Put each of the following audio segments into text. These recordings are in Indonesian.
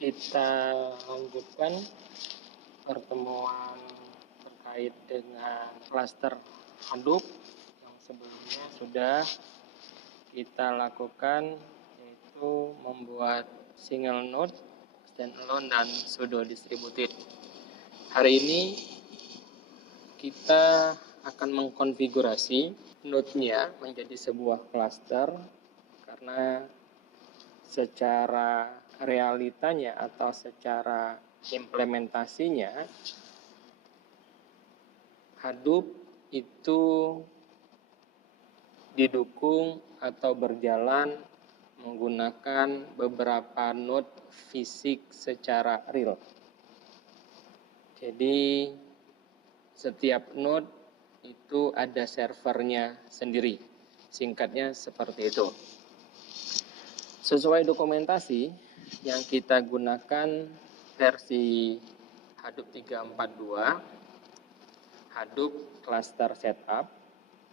Kita lanjutkan pertemuan terkait dengan klaster Hadoop yang sebelumnya sudah kita lakukan, yaitu membuat single node, standalone, dan pseudo distributed. Hari ini kita akan mengkonfigurasi node-nya menjadi sebuah klaster karena secara realitanya atau secara implementasinya Hadoop itu didukung atau berjalan menggunakan beberapa node fisik secara real. Jadi setiap node itu ada servernya sendiri. Singkatnya seperti itu. Sesuai dokumentasi yang kita gunakan versi Hadoop 342, Hadoop Cluster Setup.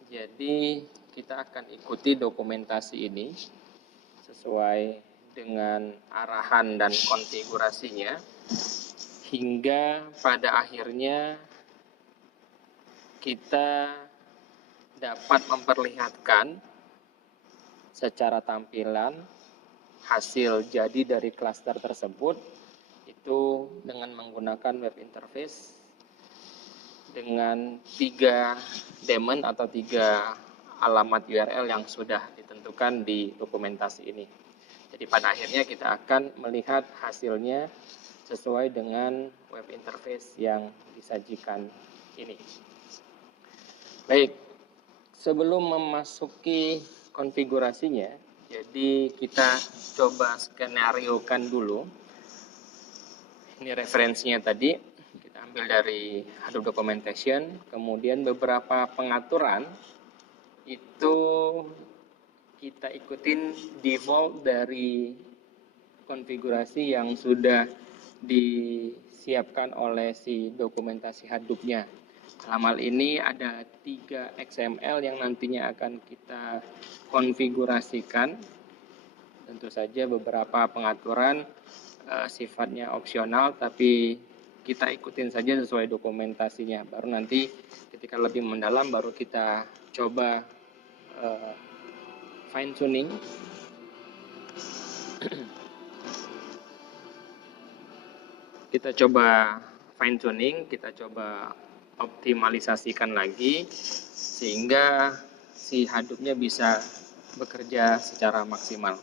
Jadi kita akan ikuti dokumentasi ini sesuai dengan arahan dan konfigurasinya hingga pada akhirnya kita dapat memperlihatkan secara tampilan hasil jadi dari klaster tersebut itu dengan menggunakan web interface dengan 3 daemon atau 3 alamat URL yang sudah ditentukan di dokumentasi ini. Jadi pada akhirnya kita akan melihat hasilnya sesuai dengan web interface yang disajikan ini. Baik, sebelum memasuki konfigurasinya, jadi kita coba skenariokan dulu. Ini referensinya tadi, kita ambil dari Hadoop Documentation. Kemudian beberapa pengaturan itu kita ikutin default dari konfigurasi yang sudah disiapkan oleh si dokumentasi Hadoop-nya. Dalam hal ini ada 3 XML yang nantinya akan kita konfigurasikan. Tentu saja beberapa pengaturan sifatnya opsional, tapi kita ikutin saja sesuai dokumentasinya. Baru nanti ketika lebih mendalam baru kita coba fine tuning. Kita coba fine tuning, kita coba optimalisasikan lagi sehingga si Hadoop-nya bisa bekerja secara maksimal.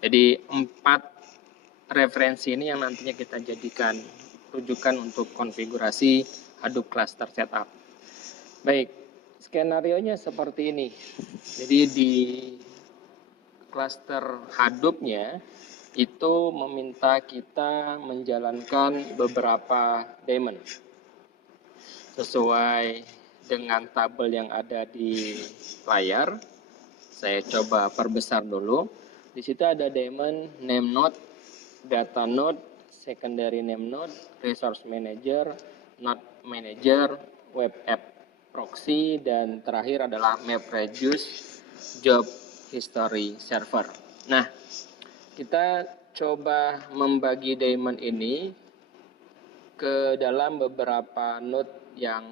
Jadi 4 referensi ini yang nantinya kita jadikan rujukan untuk konfigurasi Hadoop Cluster Setup. Baik, skenarionya seperti ini. Jadi di cluster Hadoop-nya itu meminta kita menjalankan beberapa daemon sesuai dengan tabel yang ada di layar. Saya coba perbesar dulu. Di situ ada daemon name node, data node, secondary name node, resource manager, node manager, web app proxy, dan terakhir adalah MapReduce job history server. Nah, kita coba membagi daemon ini ke dalam beberapa node yang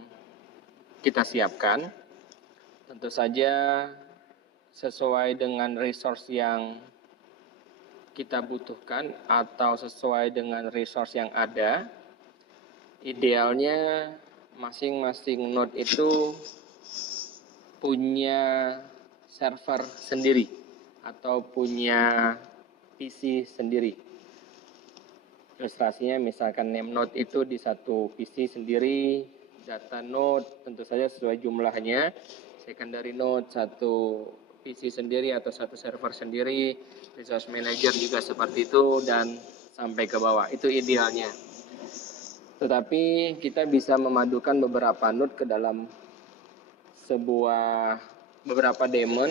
kita siapkan. Tentu saja sesuai dengan resource yang kita butuhkan atau sesuai dengan resource yang ada. Idealnya masing-masing node itu punya server sendiri atau punya PC sendiri. Ilustrasinya misalkan name node itu di satu PC sendiri, data node tentu saja sesuai jumlahnya, secondary node satu PC sendiri atau satu server sendiri, resource manager juga seperti itu, dan sampai ke bawah. Itu idealnya. Tetapi kita bisa memadukan beberapa node ke dalam beberapa daemon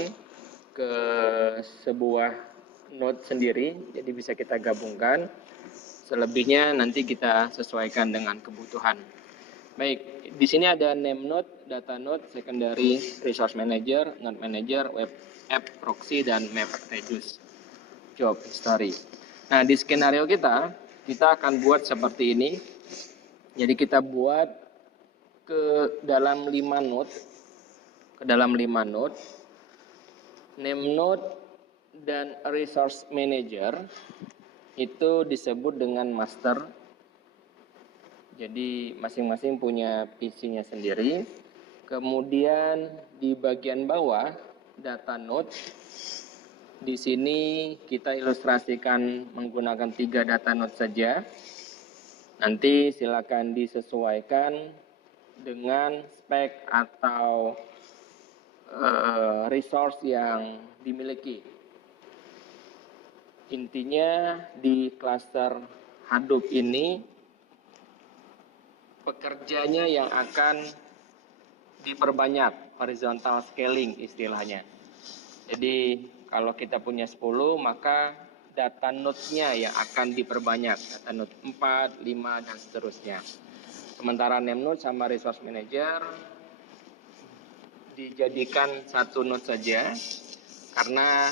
ke sebuah node sendiri, jadi bisa kita gabungkan. Selebihnya nanti kita sesuaikan dengan kebutuhan. Baik, di sini ada name node, data node, secondary, resource manager, node manager, web app proxy, dan MapReduce job history. Nah, di skenario kita kita akan buat seperti ini. Jadi kita buat ke dalam 5 node, name node dan resource manager itu disebut dengan master. Jadi masing-masing punya PC-nya sendiri. Kemudian di bagian bawah data node. Di sini kita ilustrasikan menggunakan 3 data node saja. Nanti silakan disesuaikan dengan spek atau resource yang dimiliki. Intinya di cluster Hadoop ini pekerjanya yang akan diperbanyak, horizontal scaling istilahnya. Jadi kalau kita punya 10, maka data node-nya yang akan diperbanyak, data node 4, 5, dan seterusnya. Sementara name node sama resource manager dijadikan satu node saja, karena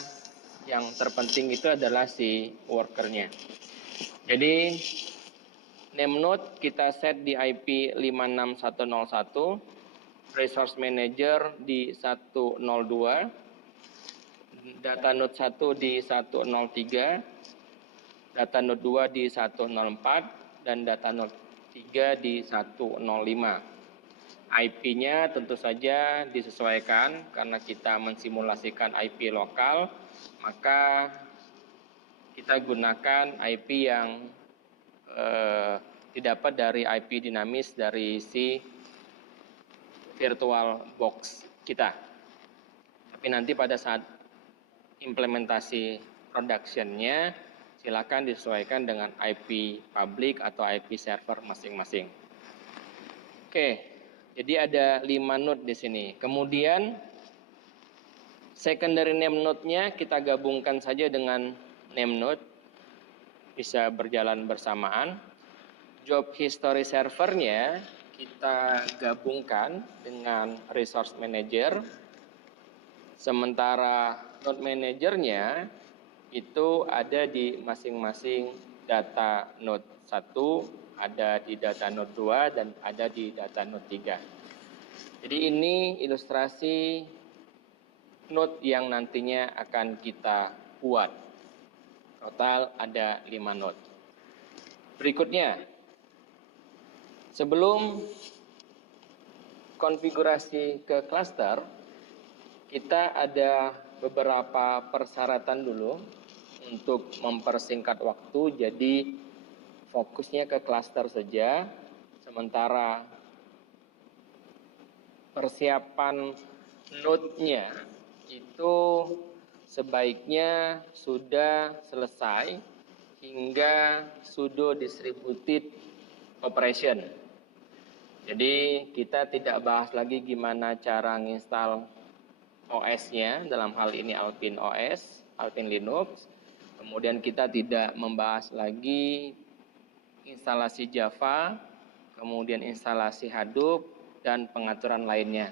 yang terpenting itu adalah si workernya. Jadi name node kita set di IP 56101, resource manager di 102, data node 1 di 103, data node 2 di 104, dan data node 3 di 105. IP-nya tentu saja disesuaikan karena kita mensimulasikan IP lokal, maka kita gunakan IP yang didapat dari IP dinamis dari si virtual box kita. Tapi nanti pada saat implementasi production-nya silakan disesuaikan dengan IP public atau IP server masing-masing. Oke, jadi ada 5 node di sini. Kemudian secondary name node-nya kita gabungkan saja dengan name node, bisa berjalan bersamaan. Job history servernya kita gabungkan dengan resource manager. Sementara node manajernya itu ada di masing-masing data node 1, ada di data node 2, dan ada di data node 3. Jadi ini ilustrasi node yang nantinya akan kita buat. Total ada 5 node. Berikutnya, sebelum konfigurasi ke cluster, kita ada beberapa persyaratan dulu untuk mempersingkat waktu. Jadi fokusnya ke cluster saja, sementara persiapan node-nya itu sebaiknya sudah selesai hingga pseudo distributed operation. Jadi kita tidak bahas lagi gimana cara nginstal OS-nya, dalam hal ini Alpine OS, Alpine Linux. Kemudian kita tidak membahas lagi instalasi Java, kemudian instalasi Hadoop, dan pengaturan lainnya.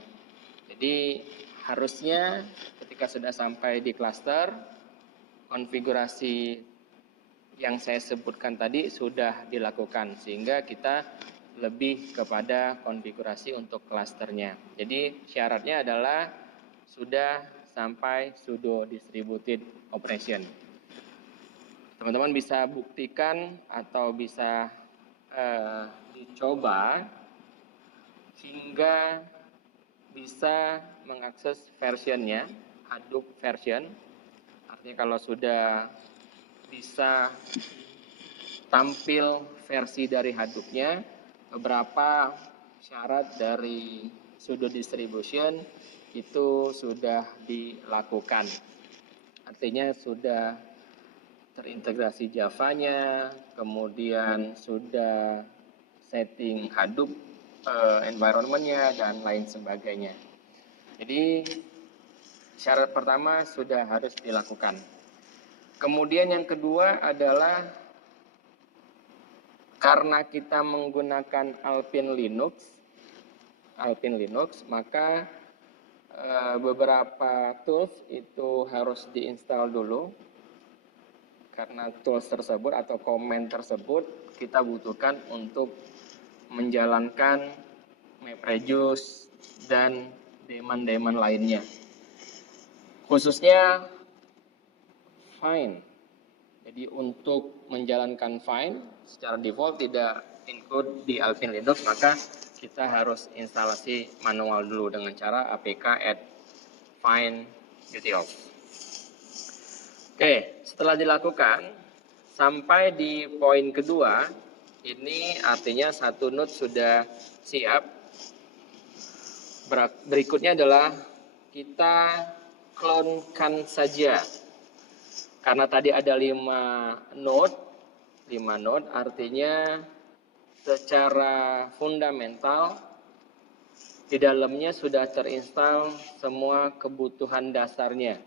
Jadi harusnya ketika sudah sampai di cluster, konfigurasi yang saya sebutkan tadi sudah dilakukan, sehingga kita lebih kepada konfigurasi untuk clusternya. Jadi syaratnya adalah sudah sampai pseudo distributed operation. Teman-teman bisa buktikan atau bisa dicoba hingga bisa mengakses versionnya, Hadoop version. Artinya kalau sudah bisa tampil versi dari Hadoop-nya, beberapa syarat dari pseudo distribution itu sudah dilakukan. Artinya sudah terintegrasi Java-nya, kemudian sudah setting Hadoop environment-nya, dan lain sebagainya. Jadi syarat pertama sudah harus dilakukan. Kemudian yang kedua adalah karena kita menggunakan Alpine Linux, maka beberapa tools itu harus diinstal dulu. karena tools tersebut atau komen tersebut kita butuhkan untuk menjalankan MapReduce dan daemon-daemon lainnya. Khususnya find. Jadi untuk menjalankan find secara default tidak include di Alpine Linux, maka kita harus instalasi manual dulu dengan cara apk add find utils. Oke, setelah dilakukan sampai di poin kedua, ini artinya satu node sudah siap. Berikutnya adalah kita clone-kan saja. Karena tadi ada 5 node artinya secara fundamental di dalamnya sudah terinstall semua kebutuhan dasarnya.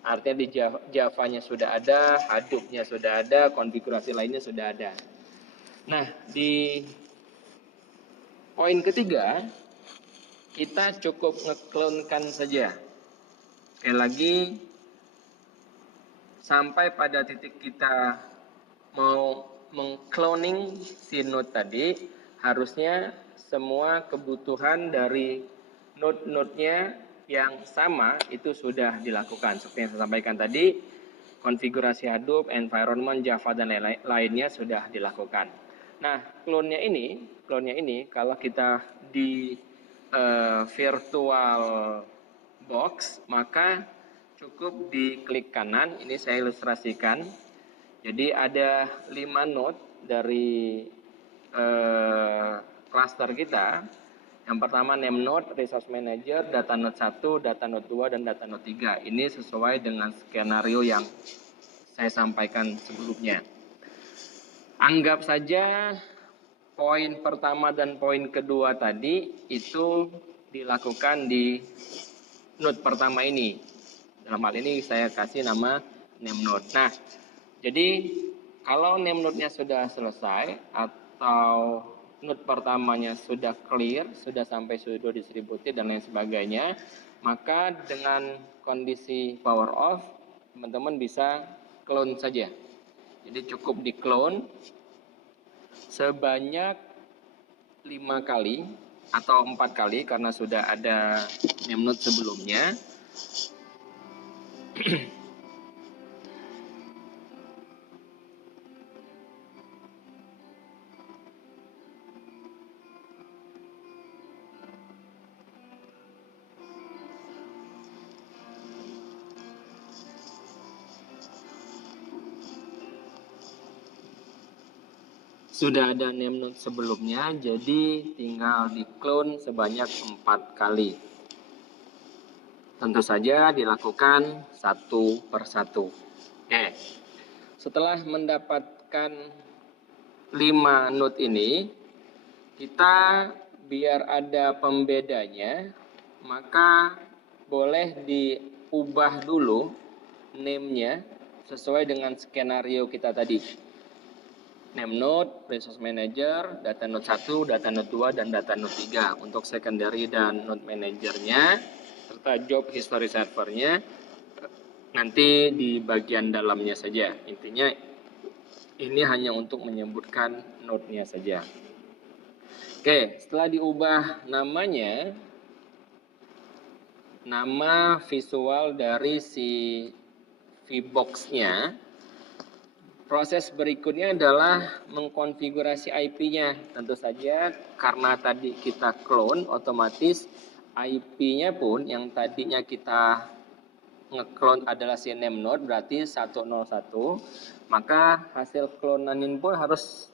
Artinya di Java-nya sudah ada, Hadoop-nya sudah ada, konfigurasi lainnya sudah ada. Nah, di poin ketiga, kita cukup nge-clone-kan saja. Sekali lagi, sampai pada titik kita mau mengcloning si node tadi, harusnya semua kebutuhan dari node-node-nya yang sama itu sudah dilakukan. Seperti yang saya sampaikan tadi, konfigurasi Hadoop, environment, Java, dan lainnya sudah dilakukan. Nah, clone-nya ini kalau kita di virtual box, maka cukup diklik kanan. Ini saya ilustrasikan. Jadi ada 5 node dari cluster kita. Yang pertama name node, resource manager, data node 1, data node 2, dan data node 3. Ini sesuai dengan skenario yang saya sampaikan sebelumnya. Anggap saja poin pertama dan poin kedua tadi itu dilakukan di node pertama ini. Dalam hal ini saya kasih nama name node. Nah, jadi kalau name node-nya sudah selesai atau node pertamanya sudah clear, sudah sampai sudah distributed dan lain sebagainya, maka dengan kondisi power off, teman-teman bisa clone saja. Jadi cukup di clone sebanyak 5 kali atau 4 kali karena sudah ada name node sebelumnya. Sudah ada name node sebelumnya, jadi tinggal di clone sebanyak 4 kali. Tentu saja dilakukan satu persatu. Oke. Setelah mendapatkan 5 node ini, kita biar ada pembedanya, maka boleh diubah dulu name-nya sesuai dengan skenario kita tadi. Name node, resource manager, data node 1, data node 2, dan data node 3. Untuk secondary dan node manajernya, serta job history servernya, nanti di bagian dalamnya saja. Intinya ini hanya untuk menyebutkan node-nya saja. Oke, setelah diubah namanya, nama visual dari si VBox-nya, proses berikutnya adalah mengkonfigurasi IP-nya. Tentu saja karena tadi kita clone, otomatis IP-nya pun yang tadinya kita nge-clone adalah si name node, berarti 101. Maka hasil klonanin pun harus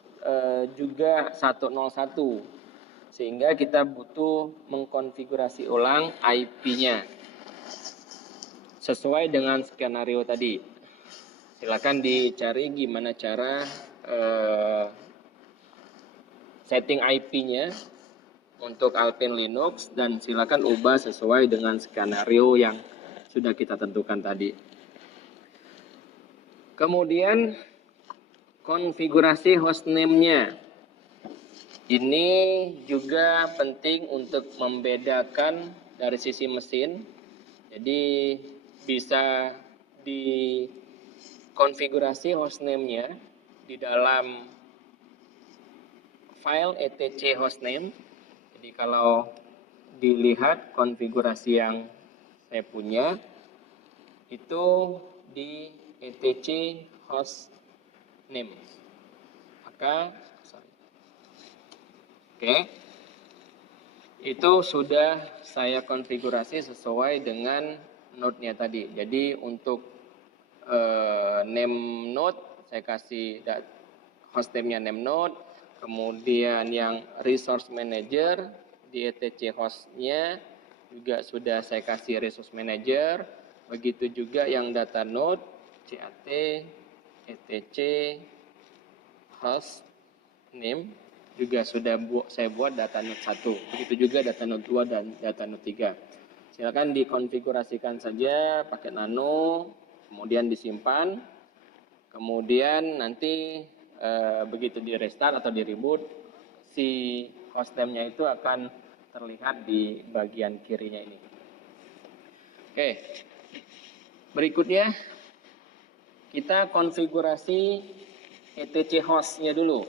juga 101. Sehingga kita butuh mengkonfigurasi ulang IP-nya sesuai dengan skenario tadi. Silakan dicari gimana cara setting IP-nya untuk Alpine Linux dan silakan ubah sesuai dengan skenario yang sudah kita tentukan tadi. Kemudian konfigurasi hostname-nya. Ini juga penting untuk membedakan dari sisi mesin. Jadi bisa di konfigurasi hostname-nya di dalam file etc hostname. Jadi kalau dilihat konfigurasi yang saya punya itu di etc hostname. Maka itu sudah saya konfigurasi sesuai dengan node-nya tadi. Jadi untuk name node saya kasih hostname-nya name node, kemudian yang resource manager di etc host-nya juga sudah saya kasih resource manager. Begitu juga yang data node cat etc host name juga sudah saya buat data node 1. Begitu juga data node 2 dan data node 3. Silakan dikonfigurasikan saja pakai nano, kemudian disimpan. Kemudian nanti begitu di restart atau di reboot, si hostname-nya itu akan terlihat di bagian kirinya ini. Oke. Berikutnya kita konfigurasi etc host-nya dulu.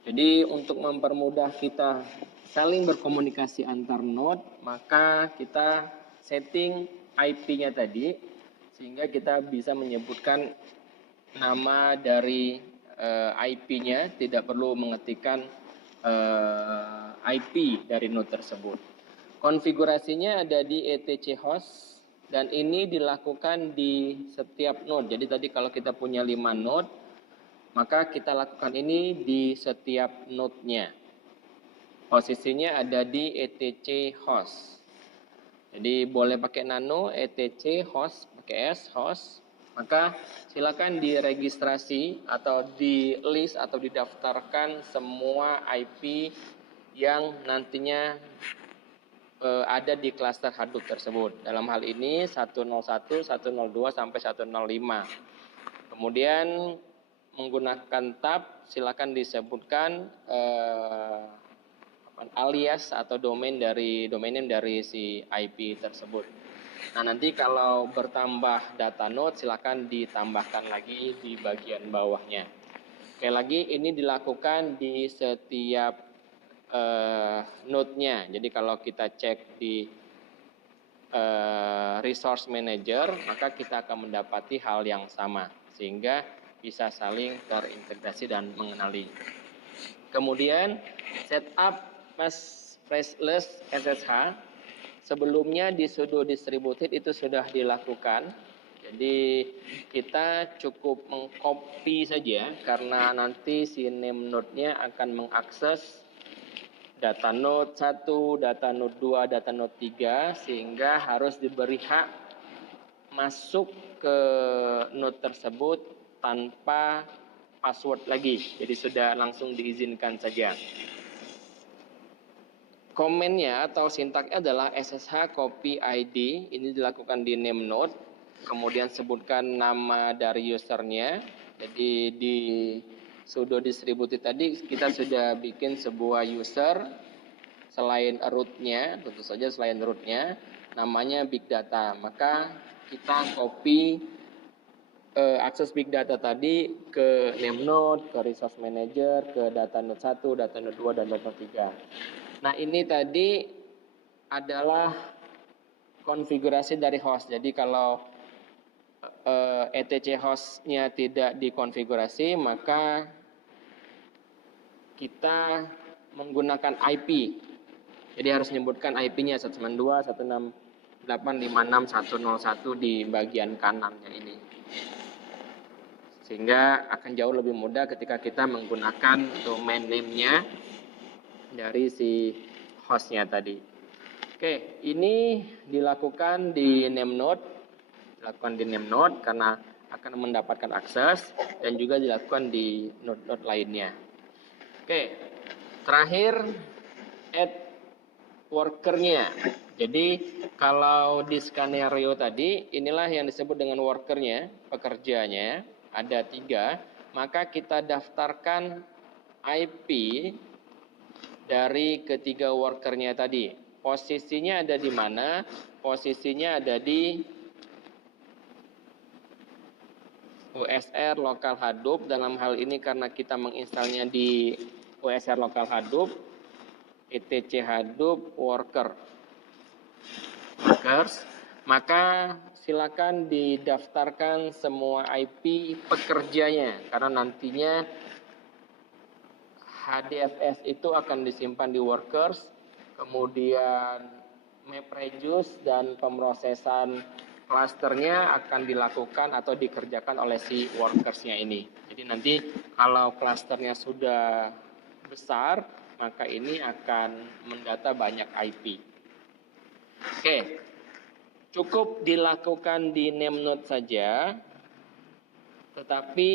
Jadi untuk mempermudah kita saling berkomunikasi antar node, maka kita setting IP-nya tadi sehingga kita bisa menyebutkan nama dari IP-nya, tidak perlu mengetikkan IP dari node tersebut. Konfigurasinya ada di etc host dan ini dilakukan di setiap node. Jadi tadi kalau kita punya 5 node, maka kita lakukan ini di setiap node-nya. Posisinya ada di etc host. Jadi boleh pakai nano, etc host, pakai S host. Maka silakan diregistrasi atau di list atau didaftarkan semua IP yang nantinya ada di klaster Hadoop tersebut. Dalam hal ini 101, 102 sampai 105. Kemudian menggunakan tab, silakan disebutkan alias atau domain name dari si IP tersebut. Nah, nanti kalau bertambah data node, silakan ditambahkan lagi di bagian bawahnya. Sekali lagi, ini dilakukan di setiap node-nya. Jadi kalau kita cek di resource manager, maka kita akan mendapati hal yang sama, sehingga bisa saling terintegrasi dan mengenali. Kemudian setup faceless SSH sebelumnya di sudo distributed itu sudah dilakukan. Jadi kita cukup mengcopy saja karena nanti si name node-nya akan mengakses data node 1, data node 2, data node 3 sehingga harus diberi hak masuk ke node tersebut tanpa password lagi. Jadi sudah langsung diizinkan saja. Komennya atau sintaknya adalah SSH copy ID. Ini dilakukan di name node. Kemudian sebutkan nama dari usernya. Jadi di sudo distributed tadi kita sudah bikin sebuah user selain rootnya, tentu saja selain rootnya, namanya big data. Maka kita copy akses big data tadi ke name node, ke resource manager, ke data node 1, data node 2, dan data node 3. Nah, ini tadi adalah konfigurasi dari host. Jadi kalau etc host-nya tidak dikonfigurasi, maka kita menggunakan IP. Jadi harus menyebutkan IP-nya 192, 168, 56, 101 di bagian kanannya ini. Sehingga akan jauh lebih mudah ketika kita menggunakan domain name-nya dari si hostnya tadi. Oke, ini dilakukan di name node, karena akan mendapatkan akses dan juga dilakukan di node-node lainnya. Oke, terakhir add workernya. Jadi kalau di skenario tadi, inilah yang disebut dengan workernya, pekerjanya ada 3, maka kita daftarkan IP dari ketiga workernya tadi. Posisinya ada di mana? Posisinya ada di USR lokal Hadoop. Dalam hal ini karena kita menginstalnya di USR lokal Hadoop, etc Hadoop workers, maka silakan didaftarkan semua IP pekerjanya, karena nantinya HDFS itu akan disimpan di workers, kemudian MapReduce dan pemrosesan klasternya akan dilakukan atau dikerjakan oleh si workersnya ini. Jadi nanti kalau klasternya sudah besar, maka ini akan mendata banyak IP. Oke, cukup dilakukan di Nemnode saja, tetapi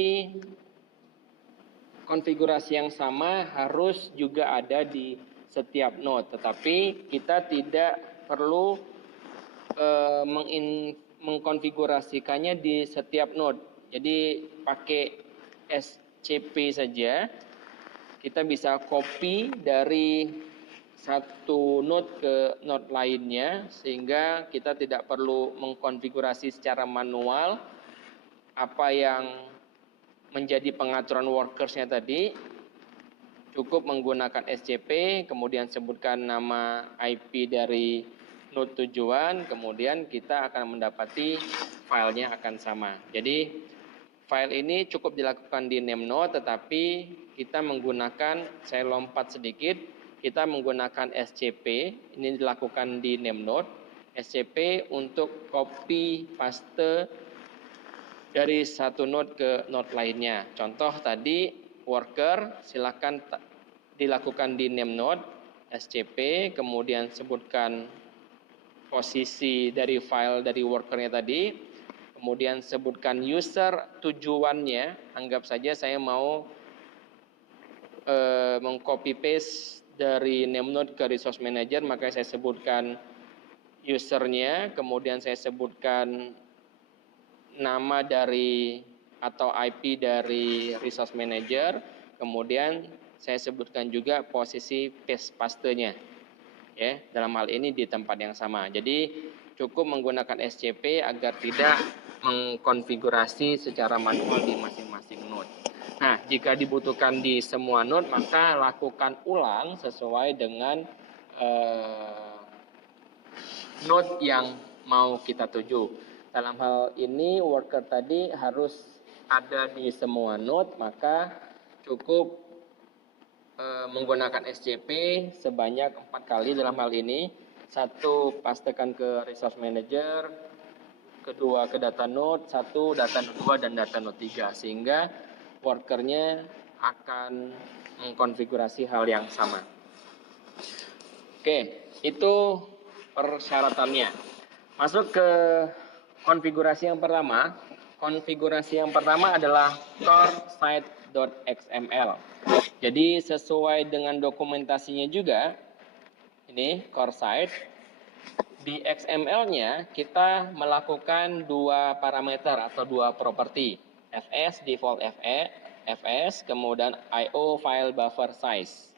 konfigurasi yang sama harus juga ada di setiap node. Tetapi kita tidak perlu mengkonfigurasikannya di setiap node. Jadi pakai SCP saja. Kita bisa copy dari satu node ke node lainnya, sehingga kita tidak perlu mengkonfigurasi secara manual apa yang menjadi pengaturan workersnya tadi. Cukup menggunakan SCP, kemudian sebutkan nama IP dari node tujuan, kemudian kita akan mendapati filenya akan sama. Jadi file ini cukup dilakukan di Nemnode, tetapi kita menggunakan, saya lompat sedikit, kita menggunakan SCP, ini dilakukan di Nemnode, SCP untuk copy paste dari satu node ke node lainnya. Contoh tadi worker, silakan dilakukan di Nemnode, SCP, kemudian sebutkan posisi dari file dari workernya tadi, kemudian sebutkan user tujuannya. Anggap saja saya mau mengcopy paste dari Nemnode ke Resource Manager, maka saya sebutkan usernya, kemudian saya sebutkan nama dari atau IP dari Resource Manager, kemudian saya sebutkan juga posisi pastenya, ya, dalam hal ini di tempat yang sama. Jadi cukup menggunakan SCP agar tidak mengkonfigurasi secara manual di masing-masing node. Nah, jika dibutuhkan di semua node, maka lakukan ulang sesuai dengan node yang mau kita tuju. Dalam hal ini worker tadi harus ada di semua node, maka cukup menggunakan SCP sebanyak 4 kali dalam hal ini. Satu, pastekan ke Resource Manager, kedua ke data node, satu data node 2 dan data node 3, sehingga workernya akan mengkonfigurasi hal yang sama. Oke, itu persyaratannya. Masuk ke konfigurasi yang pertama. Konfigurasi yang pertama adalah core site.xml. Jadi sesuai dengan dokumentasinya juga, ini core site. Di XML-nya kita melakukan dua parameter atau dua properti, fs default fs, kemudian IO file buffer size.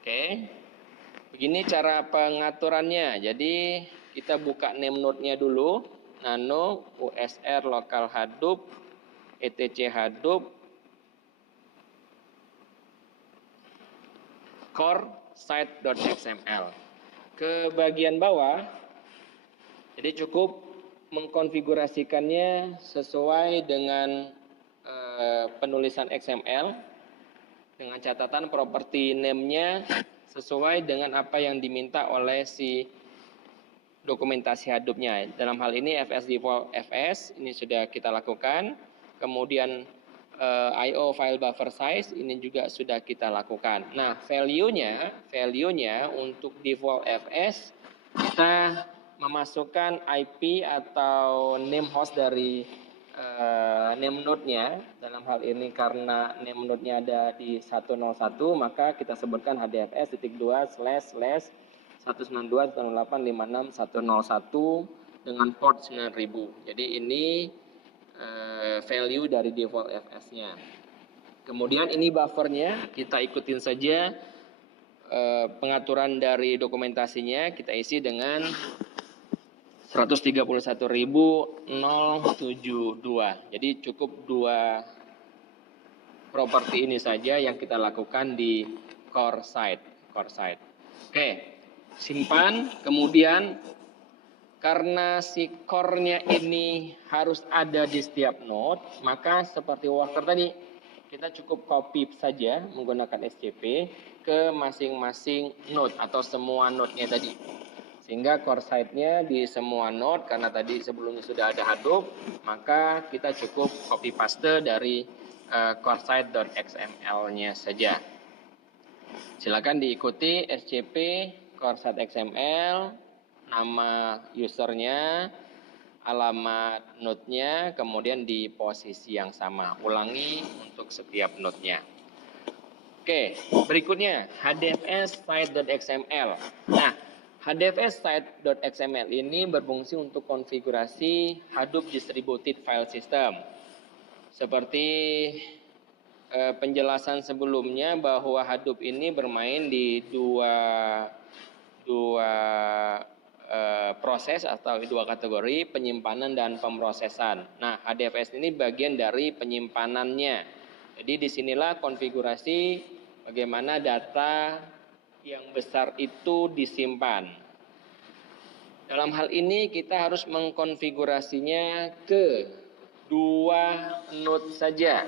Oke, begini cara pengaturannya. Jadi kita buka Nemnode-nya dulu, nano usr local hadoop etc hadoop core site.xml. Ke bagian bawah, jadi cukup mengkonfigurasikannya sesuai dengan penulisan XML dengan catatan properti name-nya sesuai dengan apa yang diminta oleh si dokumentasi Hadoop-nya. Dalam hal ini fs default fs ini sudah kita lakukan. Kemudian IO file buffer size ini juga sudah kita lakukan. Nah, value-nya untuk default fs kita memasukkan IP atau name host dari name node-nya. Dalam hal ini karena name node-nya ada di 101, maka kita sebutkan hdfs://192.168.56.101 dengan port 9000. Jadi ini value dari default fs-nya. Kemudian ini buffernya, kita ikutin saja pengaturan dari dokumentasinya, kita isi dengan 131.072. Jadi cukup 2 properti ini saja yang kita lakukan di core site. Oke, simpan. Kemudian karena si core-nya ini harus ada di setiap node, maka seperti worker tadi, kita cukup copy saja menggunakan SCP ke masing-masing node atau semua node-nya tadi. Sehingga core site-nya di semua node, karena tadi sebelumnya sudah ada Hadoop, maka kita cukup copy paste dari core site.xml-nya saja. Silakan diikuti SCP core site XML, nama usernya, alamat node-nya, kemudian di posisi yang sama. Ulangi untuk setiap node-nya. Oke, berikutnya HDFS site.xml. Nah, HDFS site.xml ini berfungsi untuk konfigurasi Hadoop Distributed File System. Seperti penjelasan sebelumnya bahwa Hadoop ini bermain di dua proses atau dua kategori, penyimpanan dan pemrosesan. Nah, HDFS ini bagian dari penyimpanannya. Jadi disinilah konfigurasi bagaimana data yang besar itu disimpan. Dalam hal ini kita harus mengkonfigurasinya ke 2 node saja,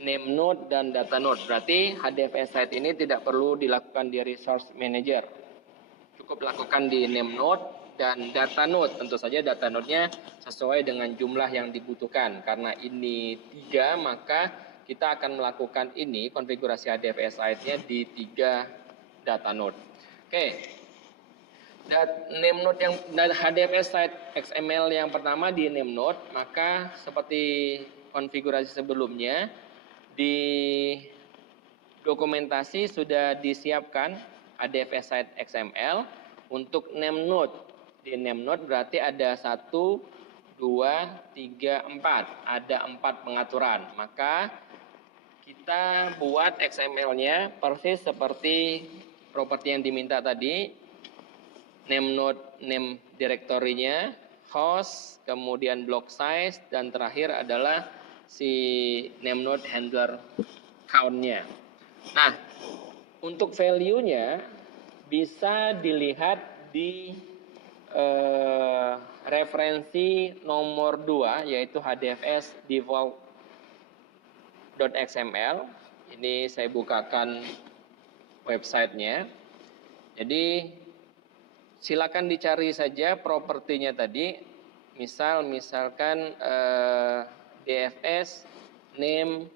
name node dan data node. Berarti HDFS site ini tidak perlu dilakukan di resource manager. Cukup lakukan di name node dan data node. Tentu saja data node-nya sesuai dengan jumlah yang dibutuhkan. Karena ini 3, maka kita akan melakukan ini konfigurasi HDFS site-nya di 3 data node. Oke. Name node yang HDFS site XML yang pertama di name node, maka seperti konfigurasi sebelumnya di dokumentasi sudah disiapkan HDFS site XML untuk name node. Di name node berarti ada 1, 2, 3, 4. Ada 4 pengaturan. Maka kita buat XML-nya persis seperti properti yang diminta tadi. Name node, name directory-nya, host, kemudian block size, dan terakhir adalah si name node handler count-nya. Nah, untuk value-nya bisa dilihat di referensi nomor 2, yaitu HDFS default.xml. Ini saya bukakan websitenya. Jadi silakan dicari saja propertinya tadi. Misalkan DFS name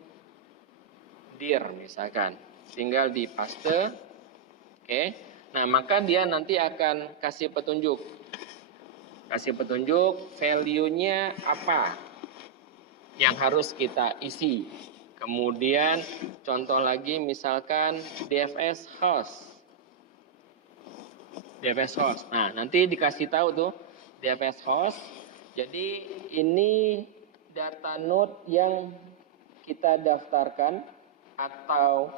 dir misalkan. Tinggal di paste. Oke. Nah, maka dia nanti akan kasih petunjuk. Value-nya apa yang harus kita isi. Kemudian contoh lagi misalkan DFS host. Nah, nanti dikasih tahu tuh DFS host. Jadi ini data node yang kita daftarkan atau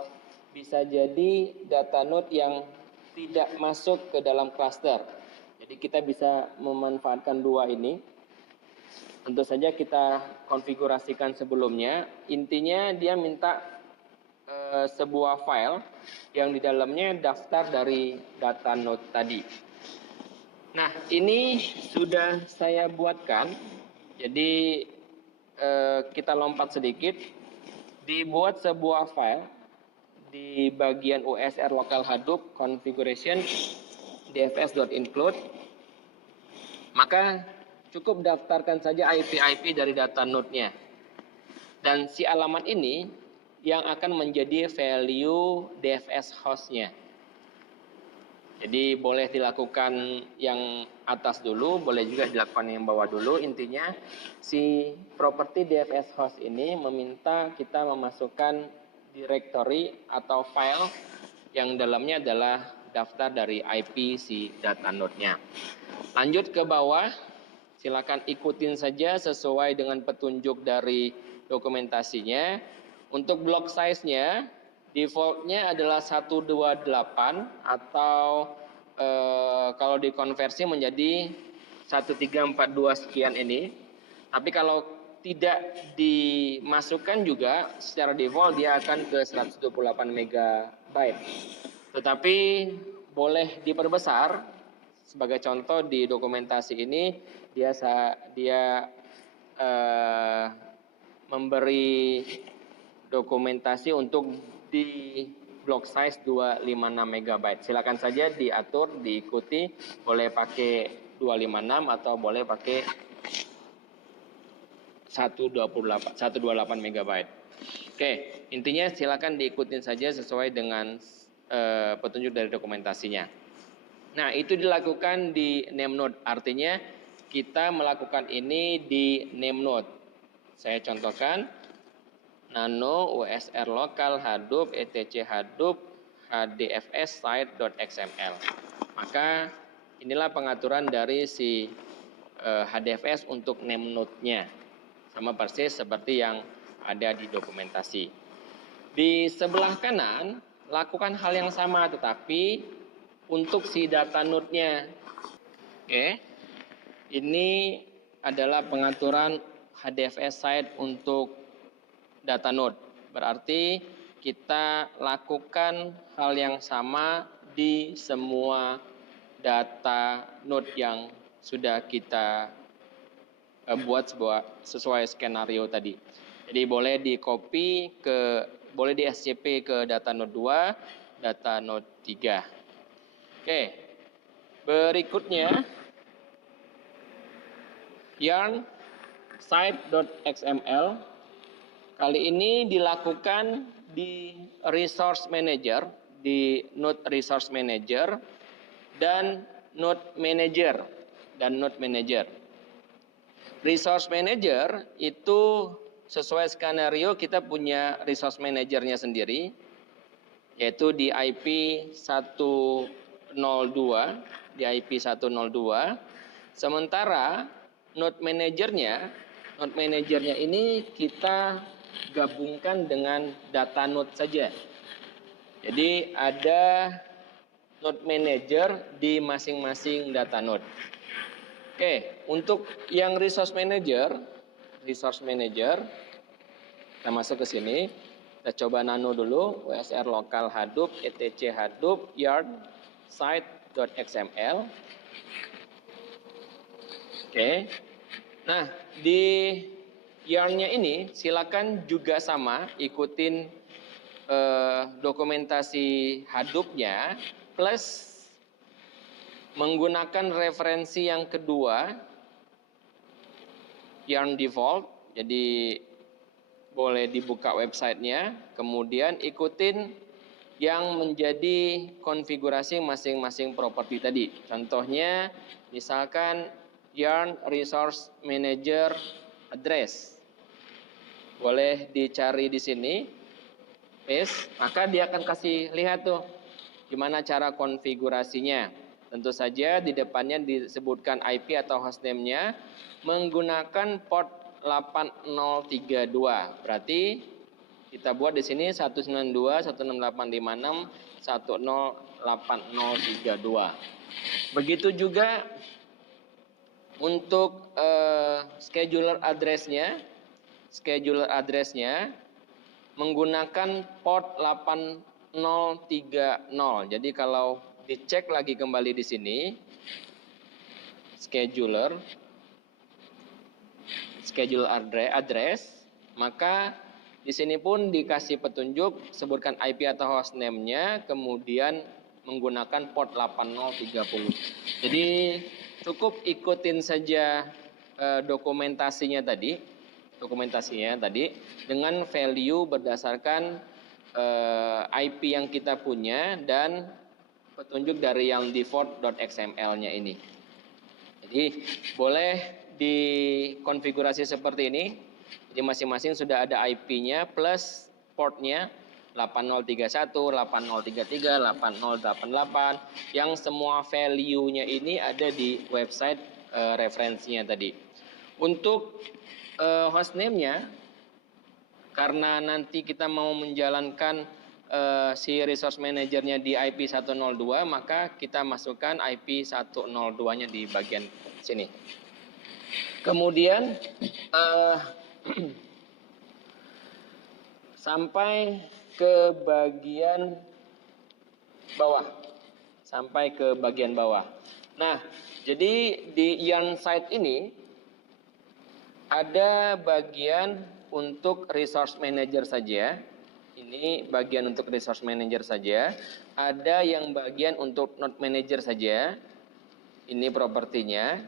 bisa jadi data node yang tidak masuk ke dalam cluster. Jadi kita bisa memanfaatkan 2 ini. Tentu saja kita konfigurasikan sebelumnya. Intinya dia minta sebuah file yang di dalamnya daftar dari data node tadi. Nah, ini sudah saya buatkan. Jadi kita lompat sedikit. Dibuat sebuah file di bagian USR local Hadoop configuration dfs.include. Maka cukup daftarkan saja IP dari data node-nya. Dan si alamat ini yang akan menjadi value DFS host-nya. Jadi boleh dilakukan yang atas dulu, boleh juga dilakukan yang bawah dulu. Intinya si properti DFS host ini meminta kita memasukkan directory atau file yang dalamnya adalah daftar dari IP si data node-nya. Lanjut ke bawah, silakan ikutin saja sesuai dengan petunjuk dari dokumentasinya. Untuk block size-nya, default-nya adalah 128 atau kalau dikonversi menjadi 1342 sekian ini. Tapi kalau tidak dimasukkan juga secara default dia akan ke 128 MB. Tetapi boleh diperbesar. Sebagai contoh di dokumentasi ini dia memberi dokumentasi untuk di block size 256 MB. Silakan saja diatur, diikuti, boleh pakai 256 atau boleh pakai 128 MB. Oke, intinya silakan diikutin saja sesuai dengan petunjuk dari dokumentasinya. Nah, itu dilakukan di Nemnode. Artinya kita melakukan ini di Nemnode. Saya contohkan nano usr lokal hadoop etc hadoop hdfs site.xml. Maka inilah pengaturan dari si HDFS untuk Nemnode-nya. Sama persis seperti yang ada di dokumentasi. Di sebelah kanan lakukan hal yang sama tetapi untuk si data node-nya. Oke. Ini adalah pengaturan HDFS site untuk data node. Berarti kita lakukan hal yang sama di semua data node yang sudah kita buat sesuai skenario tadi. Jadi boleh boleh di SCP ke data node 2, data node 3. Oke. Berikutnya yarn site.xml. Kali ini dilakukan di resource manager, di node resource manager dan node manager Resource manager itu sesuai skenario kita punya resource manajernya sendiri, yaitu di IP 102, Sementara node manajernya ini kita gabungkan dengan data node saja. Jadi ada node manager di masing-masing data node. Oke, untuk yang resource manager, kita masuk ke sini. Kita coba nano dulu, usr lokal hadoop etc hadoop yarn site.xml. Oke. Nah, di yarn-nya ini silakan juga sama ikutin dokumentasi Hadoop-nya plus menggunakan referensi yang kedua, yarn default. Jadi boleh dibuka websitenya, kemudian ikutin yang menjadi konfigurasi masing-masing properti tadi. Contohnya misalkan yarn resource manager address. Boleh dicari di sini, paste, maka dia akan kasih lihat tuh gimana cara konfigurasinya. Tentu saja di depannya disebutkan IP atau hostname-nya menggunakan port 8032. Berarti kita buat di sini 192 16856 108032. Begitu juga untuk scheduler address-nya menggunakan port 8030. Jadi kalau dicek lagi kembali di sini scheduler address, maka di sini pun dikasih petunjuk sebutkan IP atau hostname-nya, kemudian menggunakan port 8030. Jadi cukup ikutin saja dokumentasinya tadi dengan value berdasarkan IP yang kita punya dan petunjuk dari yang default.xml-nya ini. Jadi boleh dikonfigurasi seperti ini. Jadi masing-masing sudah ada IP-nya plus portnya 8031, 8033, 8088 yang semua value-nya ini ada di website referensinya tadi. Untuk hostname-nya, karena nanti kita mau menjalankan si resource manajernya di IP 102, maka kita masukkan IP 102-nya di bagian sini. Kemudian sampai ke bagian bawah. Nah, jadi di yarn site ini ada bagian untuk resource manager saja. Ini bagian untuk resource manager saja. Ada yang bagian untuk node manager saja. Ini propertinya.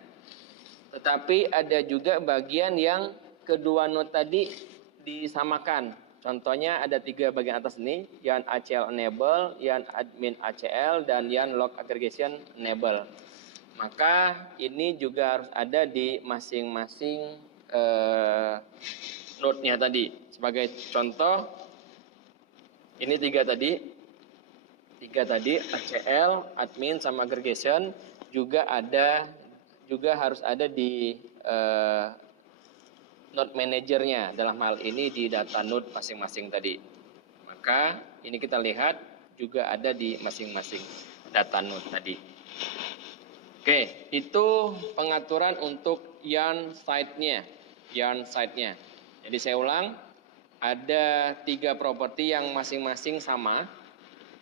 Tetapi ada juga bagian yang kedua node tadi disamakan. Contohnya ada 3 bagian atas ini, yarn ACL enable, yarn admin ACL, dan yarn log aggregation enable. Maka ini juga harus ada di masing-masing node-nya tadi. Sebagai contoh, ini 3 tadi, ACL, admin, sama aggregation juga harus ada di node manajernya, dalam hal ini di data node masing-masing tadi. Maka ini kita lihat juga ada di masing-masing data node tadi. Oke, itu pengaturan untuk yarn site-nya. Jadi saya ulang, ada 3 properti yang masing-masing sama.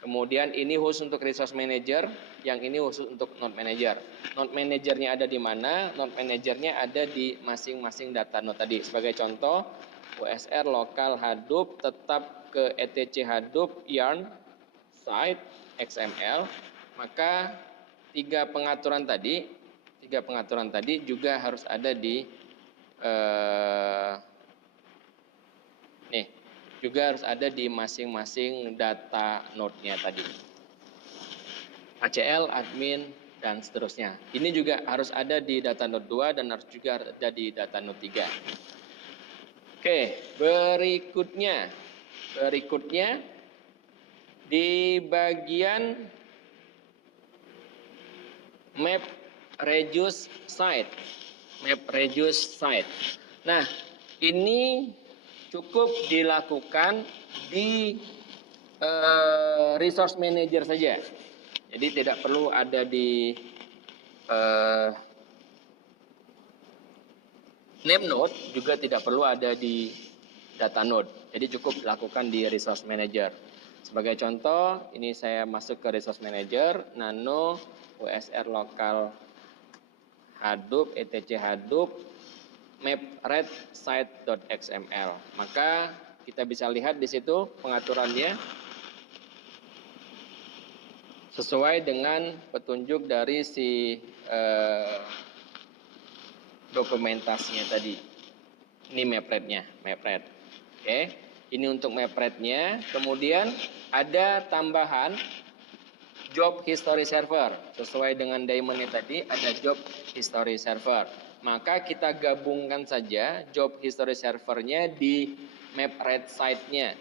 Kemudian ini khusus untuk resource manager, yang ini khusus untuk node manager. Node manajernya ada di mana? Node manajernya ada di masing-masing data node tadi. Sebagai contoh, USR local Hadoop tetap ke etc Hadoop yarn site XML. Maka 3 pengaturan tadi juga harus ada di juga harus ada di masing-masing data node-nya tadi. ACL, admin, dan seterusnya. Ini juga harus ada di data node 2 dan harus juga ada di data node 3. Oke, berikutnya di bagian map reduce site. Nah, ini cukup dilakukan di resource manager saja. Jadi tidak perlu ada di name node, juga tidak perlu ada di data node. Jadi cukup lakukan di resource manager. Sebagai contoh, ini saya masuk ke resource manager, nano USR local Hadoop etc Hadoop map red site.xml. Maka kita bisa lihat di situ pengaturannya sesuai dengan petunjuk dari si dokumentasinya tadi. Ini map red. Oke. Ini untuk map red-nya. Kemudian ada tambahan job history server. Sesuai dengan daemon-nya tadi ada job history server. Maka kita gabungkan saja job history servernya di map red site-nya.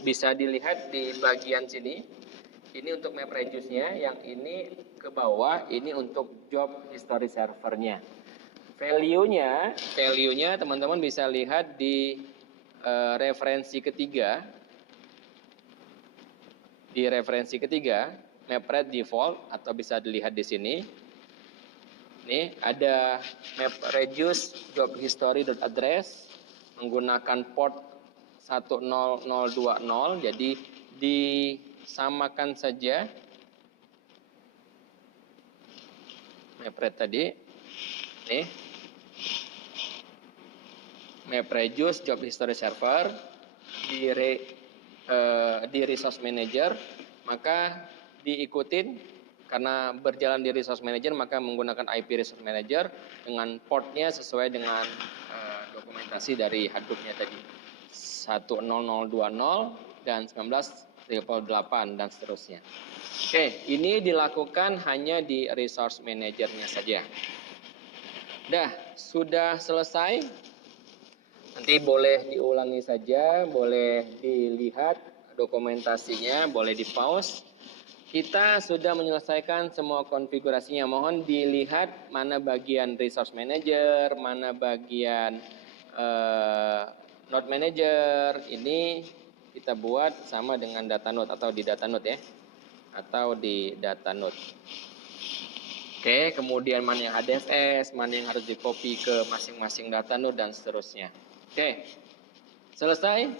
Bisa dilihat di bagian sini. Ini untuk map reduce-nya, yang ini ke bawah, ini untuk job history servernya. Value-nya teman-teman bisa lihat di referensi ketiga. Di referensi ketiga, map red default, atau bisa dilihat di sini. Ini ada map reduce job history.address menggunakan port 10020. Jadi disamakan saja map red tadi. Nih. Map reduce job history server di resource manager, maka diikutin. Karena berjalan di resource manager, maka menggunakan IP resource manager dengan portnya sesuai dengan dokumentasi dari Hadoop-nya tadi. 10020 dan 19.8 dan seterusnya. Oke, ini dilakukan hanya di resource manager-nya saja. Sudah selesai. Nanti boleh diulangi saja, boleh dilihat dokumentasinya, boleh di-pause. Kita sudah menyelesaikan semua konfigurasinya. Mohon dilihat mana bagian resource manager, mana bagian node manager. Ini kita buat sama dengan data node atau di data node ya. Atau di data node. Oke, kemudian mana yang HDFS, mana yang harus di-copy ke masing-masing data node dan seterusnya. Oke. Selesai.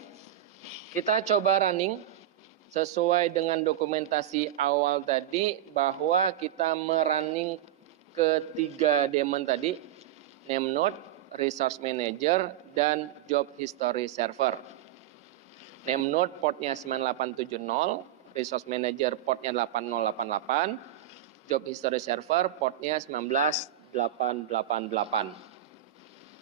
Kita coba running sesuai dengan dokumentasi awal tadi bahwa kita merunning ketiga daemon tadi, name node, resource manager, dan job history server. Name node portnya 9870, resource manager portnya 8088, job history server portnya 19888.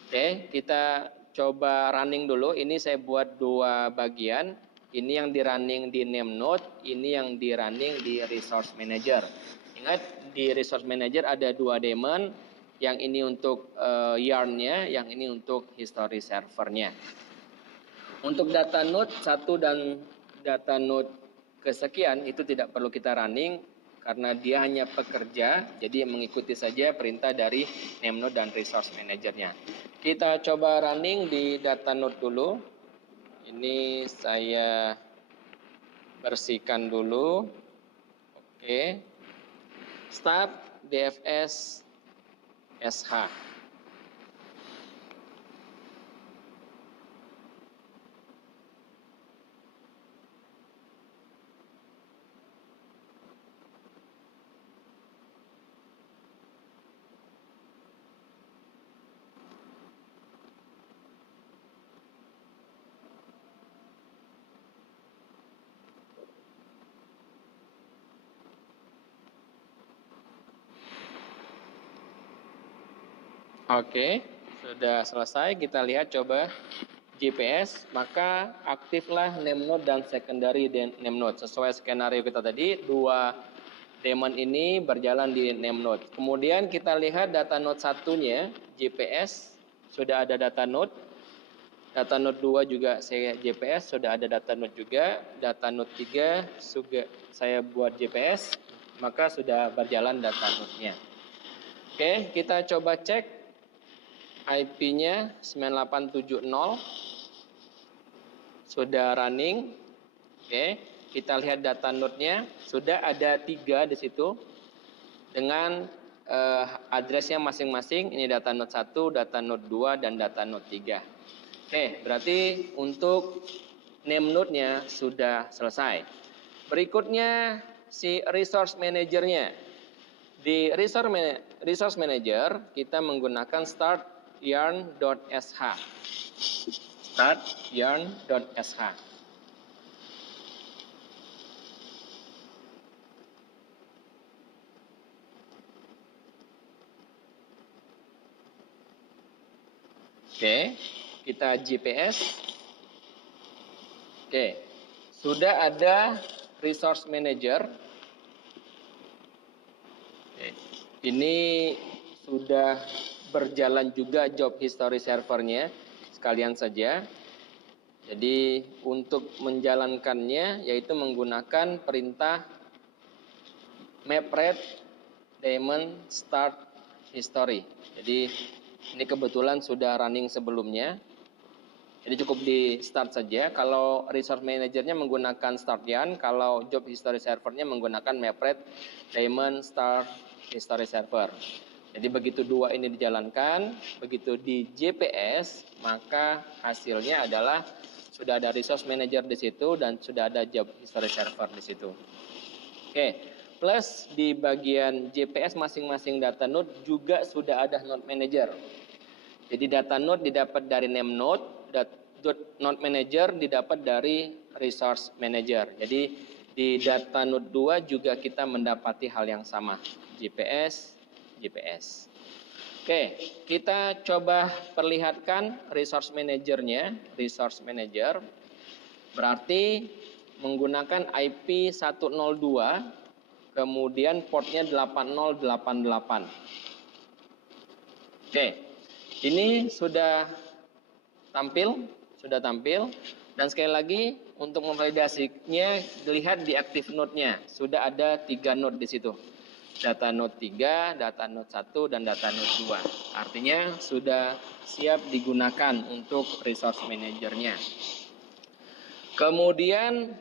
Oke, kita coba running dulu. Ini saya buat dua bagian. Ini yang di running di name node, ini yang di running di resource manager. Ingat, di resource manager ada dua daemon, yang ini untuk yarn-nya, yang ini untuk history servernya. Untuk data node 1 dan data node kesekian itu tidak perlu kita running karena dia hanya pekerja, jadi mengikuti saja perintah dari name node dan resource manajernya. Kita coba running di data node dulu. Ini saya bersihkan dulu. Oke. Start DFS SH. Oke, sudah selesai. Kita lihat coba GPS, maka aktiflah name node dan secondary name node. Sesuai skenario kita tadi, dua daemon ini berjalan di name node. Kemudian kita lihat data node satunya, GPS, sudah ada data node. Data node 2 juga saya GPS, sudah ada data node juga. Data node 3 juga saya buat GPS, maka sudah berjalan data node-nya. Oke, kita coba cek. IP-nya 9870 sudah running. Oke, kita lihat data node-nya sudah ada 3 di situ dengan address-nya masing-masing. Ini data node 1, data node 2 dan data node 3. Oke, berarti untuk name node-nya sudah selesai. Berikutnya si resource manager-nya. Di resource manager kita menggunakan start yarn.sh. Start yarn.sh. Oke, kita GPS. Oke, sudah ada resource manager. Oke, ini sudah berjalan juga job history servernya sekalian saja. Jadi untuk menjalankannya yaitu menggunakan perintah map_read daemon start history. Jadi ini kebetulan sudah running sebelumnya. Jadi cukup di start saja. Kalau resource manajernya menggunakan start yarn, kalau job history servernya menggunakan map_read daemon start history server. Jadi begitu dua ini dijalankan, begitu di GPS, maka hasilnya adalah sudah ada resource manager di situ dan sudah ada job history server di situ. Oke, plus di bagian GPS masing-masing data node juga sudah ada node manager. Jadi data node didapat dari name node, node manager didapat dari resource manager. Jadi di data node 2 juga kita mendapati hal yang sama, GPS. Oke, kita coba perlihatkan resource manajernya. Resource manager berarti menggunakan IP 102, kemudian portnya 8088. Oke, ini sudah tampil. Dan sekali lagi untuk memvalidasinya, dilihat di active node-nya. Sudah ada 3 node di situ. Data node 3, data node 1, dan data node 2. Artinya sudah siap digunakan untuk resource manager-nya. Kemudian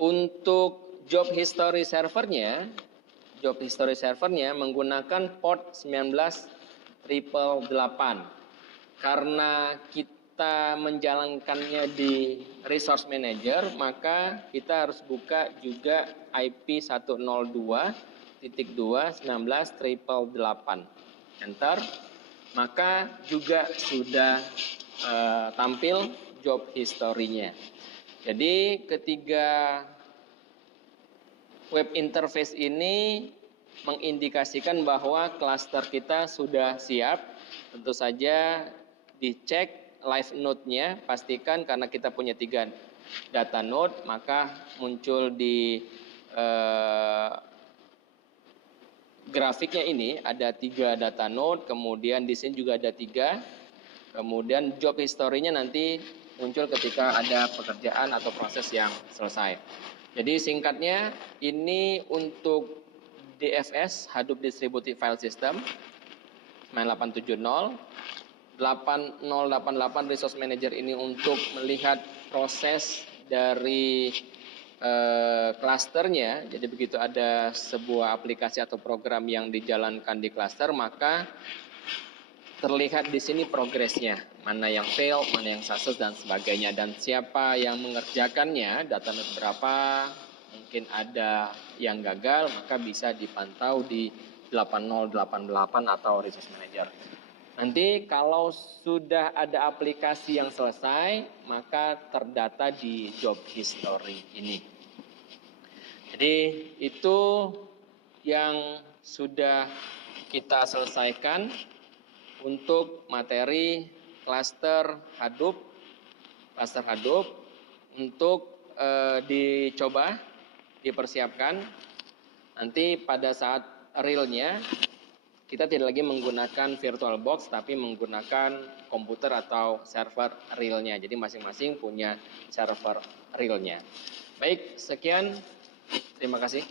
untuk job history servernya menggunakan port 19888. Karena kita menjalankannya di resource manager, maka kita harus buka juga IP 102.2.19.888. Enter, maka juga sudah tampil job history-nya. Jadi ketiga web interface ini mengindikasikan bahwa klaster kita sudah siap. Tentu saja dicek live node-nya, pastikan karena kita punya 3 data node, maka muncul di grafiknya ini ada 3 data node, kemudian di sini juga ada 3, kemudian job history-nya nanti muncul ketika ada pekerjaan atau proses yang selesai. Jadi singkatnya, ini untuk DFS, Hadoop Distributed File System 9870, 8088 Resource Manager ini untuk melihat proses dari klasternya. Jadi begitu ada sebuah aplikasi atau program yang dijalankan di klaster, maka terlihat di sini progresnya, mana yang fail, mana yang sukses dan sebagainya, dan siapa yang mengerjakannya, data node berapa, mungkin ada yang gagal, maka bisa dipantau di 8088 atau Resource Manager. Nanti kalau sudah ada aplikasi yang selesai, maka terdata di job history ini. Jadi itu yang sudah kita selesaikan untuk materi cluster Hadoop untuk dicoba, dipersiapkan. Nanti pada saat realnya kita tidak lagi menggunakan VirtualBox, tapi menggunakan komputer atau server realnya. Jadi masing-masing punya server realnya. Baik, sekian. Terima kasih.